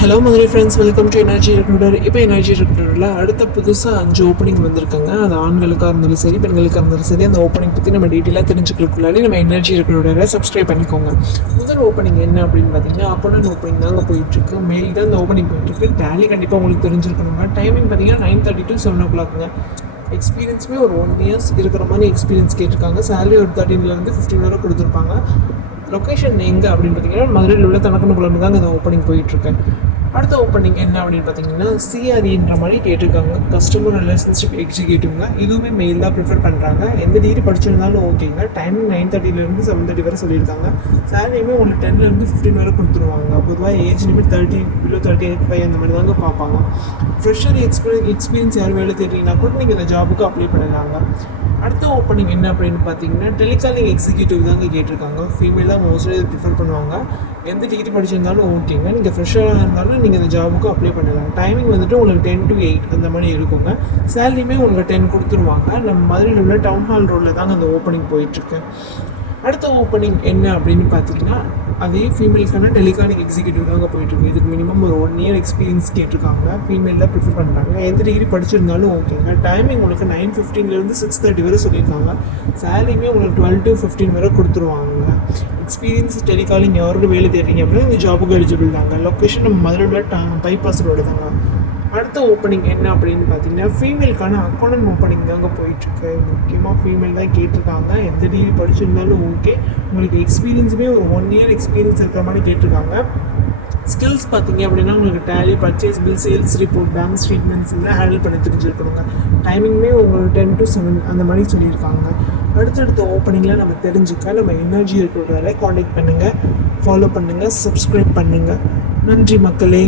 Hello Madurai friends welcome to energy recruiter இப்போ energy ரெக்ரூட்டரில் அடுத்த புதுசாக அஞ்சு ஓப்பனிங் வந்திருக்காங்க. அது ஆண்களுக்காக இருந்தாலும் சரி பெண்களுக்காக இருந்தாலும் சரி அந்த ஓப்பனிங் பற்றி நம்ம டீட்டெயிலாக தெரிஞ்சுக்கிறதுக்குள்ளாலே நம்ம எனர்ஜி ரெக்ரூட்டரை சப்ஸ்கிரைப் பண்ணிக்கோங்க. முதல் ஓப்பனிங் என்ன அப்படின்னு பார்த்தீங்கன்னா அப்போனன் ஓப்பனிங் தாங்க போயிட்டுருக்கு. மெயில் தான் அந்த ஓப்பனிங் போயிட்டுருக்கு. டேலி கண்டிப்பாக உங்களுக்கு தெரிஞ்சிருக்கணுங்க டைமிங் பார்த்தீங்கன்னா நைன் தேர்ட்டி டு செவன் ஓ கிளாக்குங்க எக்ஸ்பீரியன்ஸுமே ஒரு ஒன் இயர்ஸ் இருக்கிற மாதிரி எக்ஸ்பீரியன்ஸ் கேட்டிருக்காங்க. சேலரி ஒரு தேர்ட்டின்லேருந்து ஃபிஃப்டின் வரை கொடுத்துருப்பாங்க. லொக்கேஷன் எங்கே அப்படின்னு பார்த்தீங்கன்னா மதுரையில் உள்ள தனக்கணு குழம்பு தாங்க இந்த ஓப்பனிங் போயிட்டுருக்கேன் அடுத்த ஓப்பனிங் என்ன அப்படின்னு பார்த்தீங்கன்னா சிஆர்இன்ற மாதிரி கேட்டிருக்காங்க. கஸ்டமர் ரிலேஷன்ஷிப் எக்ஸிக்யூட்டிவ்ங்க இதுவுமே மெயில் தான் ப்ரிஃபர் பண்ணுறாங்க எந்த டிகிரி படிச்சிருந்தாலும் ஓகேங்க டைமிங் நைன் தேர்ட்டிலேருந்து செவன் தேர்ட்டி வரை சொல்லியிருக்காங்க. சேலரியுமே உங்களுக்கு டென்லேருந்து ஃபிஃப்டின் வரை கொடுத்துருவாங்க. பொதுவாக age limit thirty below thirty eight five அந்த மாதிரி தாங்க பார்ப்பாங்க. ஃப்ரெஷர் எக்ஸ்பீரியன் எக்ஸ்பீரியன்ஸ் யார் வேலை தேடுறீங்கன்னா கூட நீங்கள் இந்த ஜாபுக்கு அப்ளை பண்ணலாங்க. அடுத்த ஓப்பனிங் என்ன அப்படின்னு பார்த்தீங்கன்னா டெலிகாலிங் எக்ஸிக்யூட்டிவ் தாங்க கேட்டிருக்காங்க. ஃபீமேலாக மோஸ்ட்லி ப்ரிஃபர் பண்ணுவாங்க. எந்த டிகிரி படிச்சிருந்தாலும் ஓகேங்க நீங்கள் ஃப்ரெஷ்ஷாக இருந்தாலும் நீங்கள் இந்த ஜாபுக்கு அப்ளை பண்ணலாம். டைமிங் வந்துட்டு உங்களுக்கு டென் டு எயிட் அந்த மாதிரி இருக்குங்க. சேலரியுமே உங்களுக்கு டென் கொடுத்துருவாங்க. நம்ம மதுரையில் உள்ள டவுன் ஹால் ரோடில் தாங்க அந்த ஓப்பனிங் போயிட்டுருக்கு. அடுத்த ஓப்பனிங் என்ன அப்படின்னு பார்த்தீங்கன்னா அதே ஃபீமேலுக்கான டெலிகானிக் எக்ஸிக்யூட்டிவ் தாங்க போயிட்டுருக்கு. இதுக்கு மினிமம் ஒரு ஒன் இயர் எக்ஸ்பீரியன்ஸ் கேட்டிருக்காங்க. ஃபீமேலில் ப்ரிஃபர் பண்ணுறாங்க எந்த டிகிரி படிச்சிருந்தாலும் ஓகேங்க டைமிங் உங்களுக்கு நைன் ஃபிஃப்டீன்லேருந்து சிக்ஸ் தேர்ட்டி வரை சொல்லியிருக்காங்க. சேலரியுமே உங்களுக்கு டுவெல் டு ஃபிஃப்டீன் வரை கொடுத்துருவாங்க. எக்ஸ்பீரியன்ஸ் டெலிகாலிங் யாரோட வேலை தேடுறீங்க அப்படின்னா இந்த ஜாபுக்கு எலிஜிபிள் தாங்க. லொக்கேஷன் நம்ம மதுரையில் பைபாஸ் ரோடு தாங்க. அடுத்த ஓப்பனிங் என்ன அப்படின்னு பார்த்தீங்கன்னா ஃபீமேலுக்கான அக்கௌண்ட் ஓப்பனிங் தாங்க போயிட்டுருக்கு. முக்கியமாக ஃபீமேல் தான் கேட்டிருக்காங்க. எந்த டிகிரி படிச்சிருந்தாலும் ஓகே உங்களுக்கு எக்ஸ்பீரியன்ஸுமே ஒரு ஒன் இயர் எக்ஸ்பீரியன்ஸ் இருக்கிற மாதிரி கேட்டிருக்காங்க. ஸ்கில்ஸ் பார்த்தீங்க அப்படின்னா உங்களுக்கு Tally purchase bill sales report bank statements எல்லாம் ஹேண்டில் பண்ணி தெரிஞ்சிருக்கணுங்க. டைமிங்குமே உங்களுக்கு டென் டு செவன் அந்த மாதிரி சொல்லியிருக்காங்க. அடுத்தடுத்த ஓப்பனிங்கில் நம்ம தெரிஞ்சுக்க நம்ம எனர்ஜி இருக்கிறவரை காண்டாக்ட் பண்ணுங்கள் ஃபாலோ பண்ணுங்கள் சப்ஸ்கிரைப் பண்ணுங்கள் நன்றி மக்களே.